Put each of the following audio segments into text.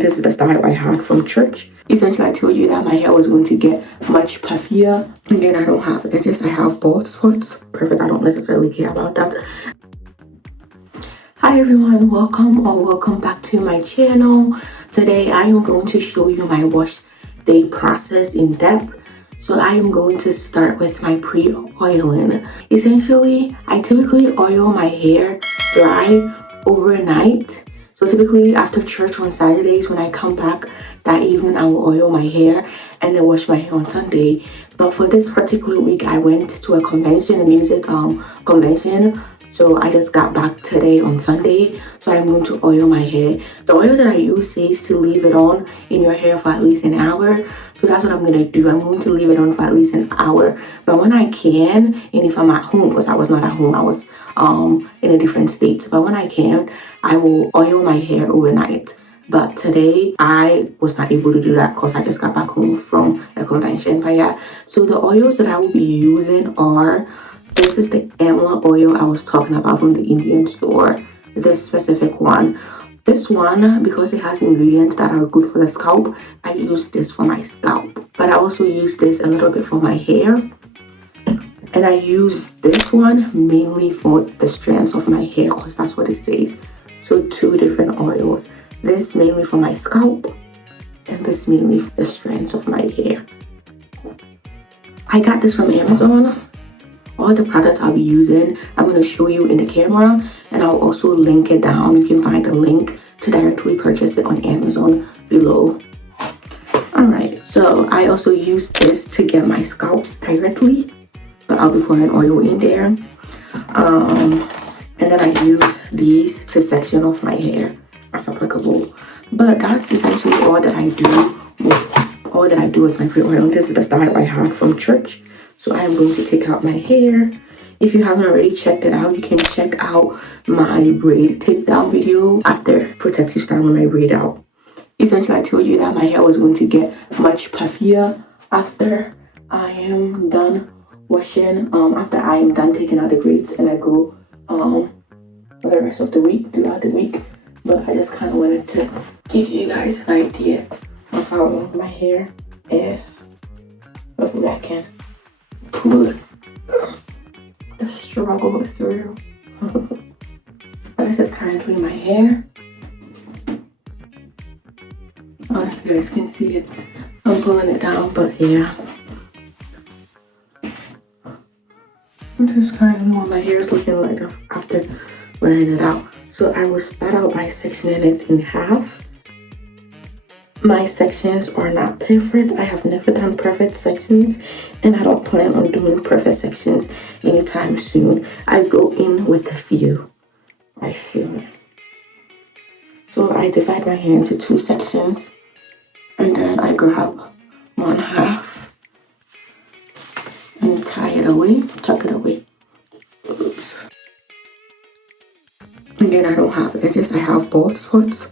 This is the style I had from church. Essentially, I told you that my hair was going to get much puffier. Again, I don't have edges, I have bald spots. Perfect, I don't necessarily care about that. Hi everyone, welcome back to my channel. Today, I am going to show you my wash day process in depth. So I am going to start with my pre-oiling. Essentially, I typically oil my hair dry overnight. So typically after church on Saturdays, when I come back that evening, I will oil my hair and then wash my hair on Sunday. But for this particular week, I went to a convention, a music convention. So I just got back today on Sunday. So I'm going to oil my hair. The oil that I use says to leave it on in your hair for at least an hour. So that's what I'm going to do. I'm going to leave it on for at least an hour. But when I can, and if I'm at home, because I was not at home, I was in a different state. But when I can, I will oil my hair overnight. But today, I was not able to do that because I just got back home from a convention. But yeah, so the oils that I will be using are... This is the Amla oil I was talking about from the Indian store. This specific one. This one, because it has ingredients that are good for the scalp, I use this for my scalp. But I also use this a little bit for my hair. And I use this one mainly for the strands of my hair, because that's what it says. So 2 different oils. This mainly for my scalp, and this mainly for the strands of my hair. I got this from Amazon. All the products I'll be using, I'm going to show you in the camera, and I'll also link it down. You can find a link to directly purchase it on Amazon below. Alright, so I also use this to get my scalp directly, but I'll be pouring oil in there. And then I use these to section off my hair as applicable. But that's essentially all that I do with my pre-oil. This is the style I had from church. So I am going to take out my hair. If you haven't already checked it out, you can check out my braid takedown video after protective style when I braid out. Essentially, I told you that my hair was going to get much puffier after I am done washing, after I am done taking out the braids, and I go for the rest of the week, throughout the week. But I just kind of wanted to give you guys an idea of how long my hair is. Hopefully I can pull it. The struggle is real. This is currently my hair. I don't know if you guys can see it. I'm pulling it down, but yeah. This is currently what my hair is looking like after wearing it out. So I will start out by sectioning it in half. My sections are not perfect. I have never done perfect sections, and I don't plan on doing perfect sections anytime soon. I go in with a few. I feel it. So I divide my hair into 2 sections, and then I grab one half and tie it away, tuck it away. Oops. Again, I don't have edges, I have bald spots.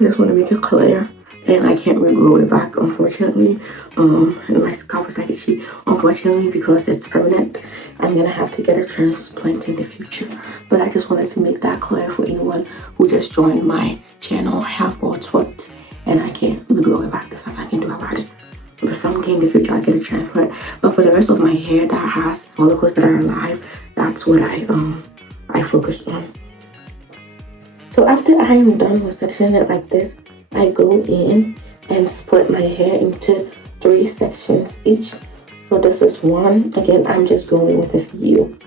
I just want to make it clear, and I can't regrow it back, unfortunately. And my scalp is like itchy, unfortunately, because it's permanent. I'm gonna have to get a transplant in the future, but I just wanted to make that clear for anyone who just joined my channel. I have bald spots, and I can't regrow it back. There's nothing I can do about it. But someday in the future, I get a transplant. But for the rest of my hair that has follicles that are alive, that's what I focus on. So after I am done with sectioning it like this, I go in and split my hair into 3 sections each. So this is 1. Again, I'm just going with a few.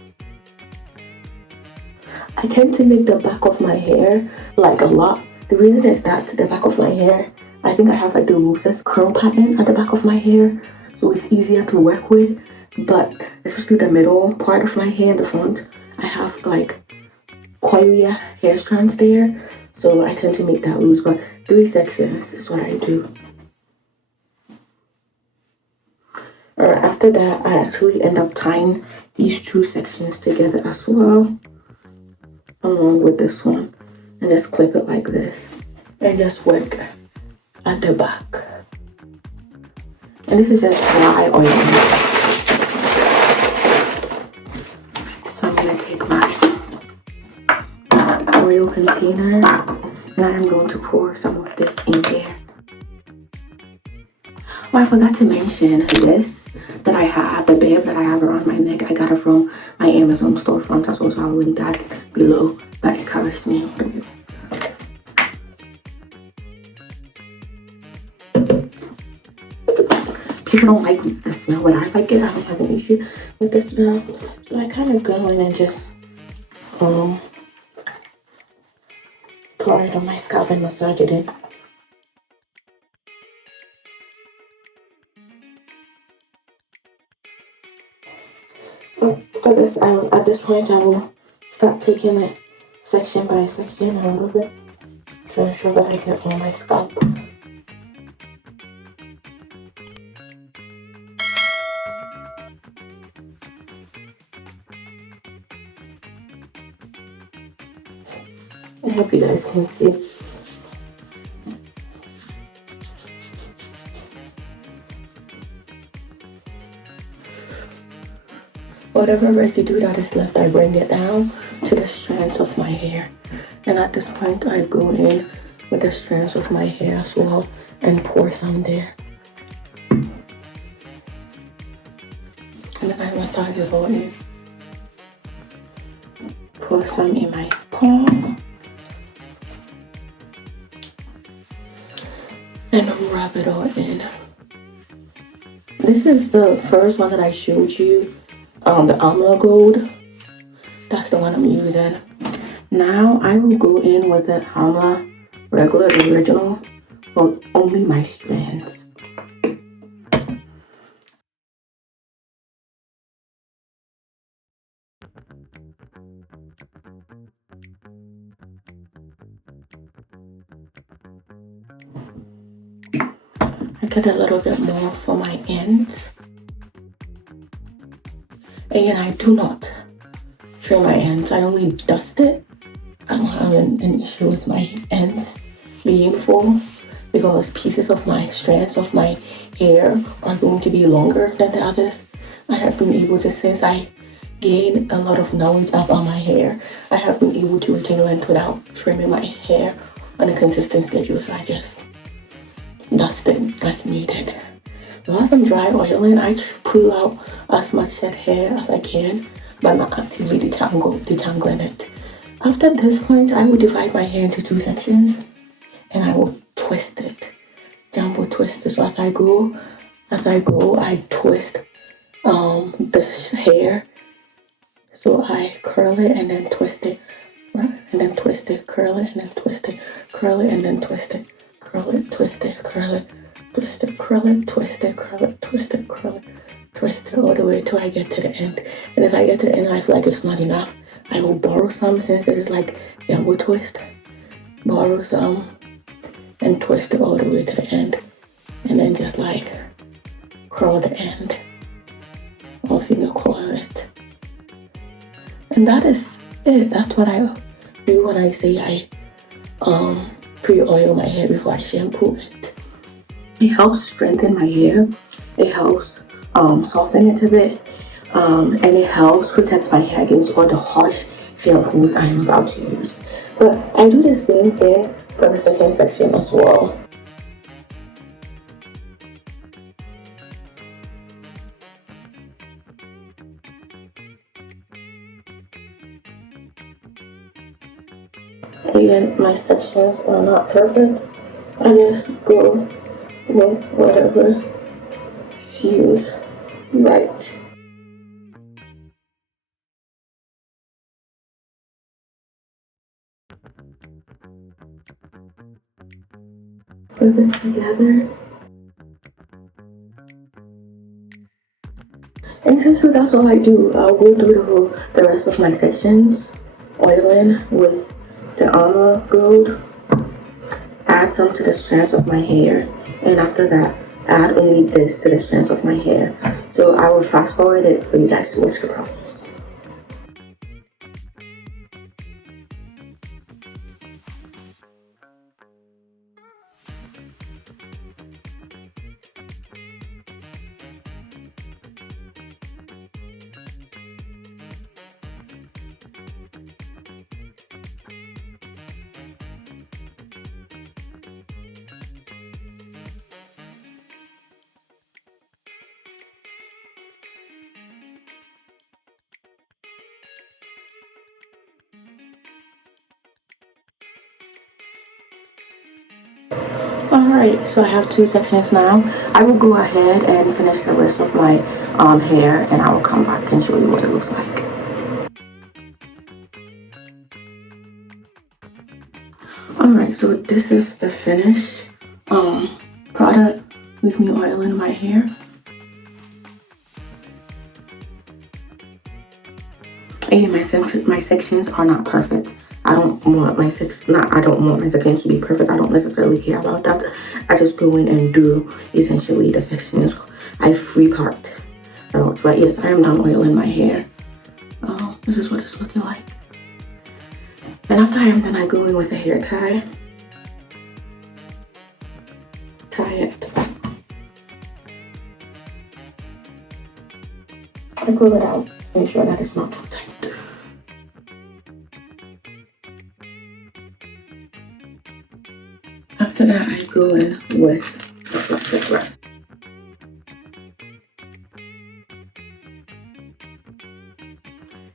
I tend to make the back of my hair like a lot. The reason is that the back of my hair, I think I have like the loosest curl pattern at the back of my hair. So it's easier to work with. But especially the middle part of my hair, the front, I have like coilier hair strands there, so I tend to make that loose. But 3 sections is what I do. After that, I actually end up tying these 2 sections together as well, along with this one, and just clip it like this and just work at the back. And this is just dry oil. So I'm gonna take my oil container And I am going to pour some of this in there. Oh, I forgot to mention this that I have, the bib that I have around my neck. I got it from my Amazon storefront as well, so I'll link that below. But it covers me. People don't like the smell, but I like it. I don't have an issue with the smell. So I kind of go in and just pour it on my scalp and massage it in. After this, at this point, I will start taking it section by section a little bit to ensure that I get on my scalp. I hope you guys can see. Whatever residue that is left, I bring it down to the strands of my hair. And at this point, I go in with the strands of my hair as well and pour some there. And then I massage it all in. Pour some in my palm. And rub it all in. This is the first one that I showed you, the Amla Gold. That's the one I'm using. Now I will go in with the Amla regular, the original, for only my strands. I get a little bit more for my ends. Again, I do not trim my ends. I only dust it. I don't have an issue with my ends being full because pieces of my strands of my hair are going to be longer than the others. I have been able to, since I gained a lot of knowledge about my hair, I have been able to retain length without trimming my hair on a consistent schedule. So I just dust it as needed. Whilst I'm dry oiling, I pull out as much dead hair as I can, but not actively detangling it. After this point, I will divide my hair into 2 sections and I will twist it. Jumbo twist it. So as I go, I twist the hair. So I curl it and then twist it, and then twist it, curl it and then twist it, curl it and then twist it, curl it, twist it, curl it, twist it, curl it, twist it, curl it, twist it, curl it, twist it all the way till I get to the end. And if I get to the end and I feel like it's not enough, I will borrow some, since it is like jumbo twist. Borrow some and twist it all the way to the end. And then just like curl the end or finger coil it. And that is it. That's what I do when I say I pre-oil my hair before I shampoo it. It helps strengthen my hair. It helps soften it a bit. And it helps protect my hair against all the harsh shampoos I am about to use. But I do the same thing for the second section as well. Again, my sections are not perfect. I just go with whatever feels right. Put it together. And essentially that's all I do. I'll go through the rest of my sections, oiling with the Amla Gold, add some to the strands of my hair, and after that, add only this to the strands of my hair. So I will fast forward it for you guys to watch the process. Alright, so I have two sections now. I will go ahead and finish the rest of my hair, and I will come back and show you what it looks like. Alright, so this is the finished product with me oiling my hair. Again, my sections are not perfect. I don't want my sections to be perfect. I don't necessarily care about that. I just go in and do essentially the sections I free part out. But yes, I am done oiling my hair. This is what it's looking like. And after I am done, I go in with a hair tie. Tie it at the back. I pull it out. Make sure that it's not too tight. After that, I go in with a plastic wrap.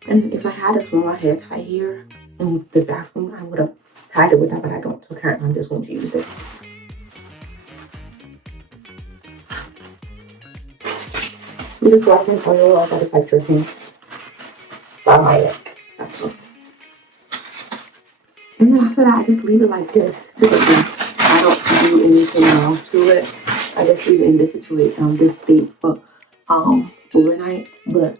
And if I had a smaller hair tie here in this bathroom, I would have tied it with that, but I don't. So currently, I'm just going to use this. I'm just wiping oil off that is like dripping by my neck. That's all. And then after that, I just leave it like this. I don't do anything wrong to it. I just leave it in this situation, this state for overnight. But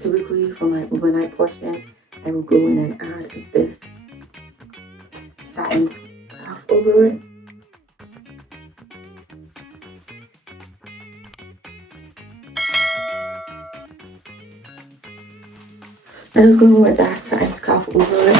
typically for my overnight portion, I will go in and add this satin scarf over it. I just go in with that satin scarf over it.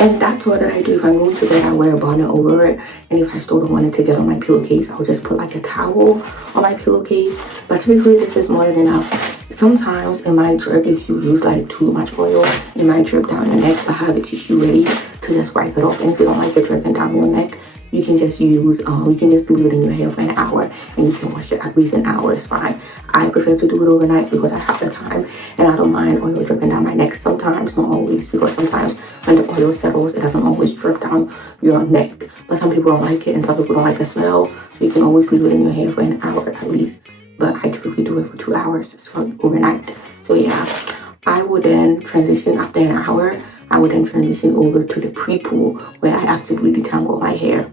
And that's what I do. If I'm going to bed, I wear a bonnet over it. And if I still don't want it to get on my pillowcase, I'll just put like a towel on my pillowcase. But typically, this is more than enough. Sometimes it might drip if you use like too much oil. It might drip down your neck, but have a tissue ready to just wipe it off. And if you don't like it dripping down your neck, you can just use, you can just leave it in your hair for an hour and you can wash it at least an hour is fine. I prefer to do it overnight because I have the time and I don't mind oil dripping down my neck sometimes, not always, because sometimes when the oil settles, it doesn't always drip down your neck. But some people don't like it and some people don't like the smell, so you can always leave it in your hair for an hour at least. But I typically do it for 2 hours, so overnight. So yeah, I would then transition after an hour. I would then transition over to the pre-poo where I actively detangle my hair.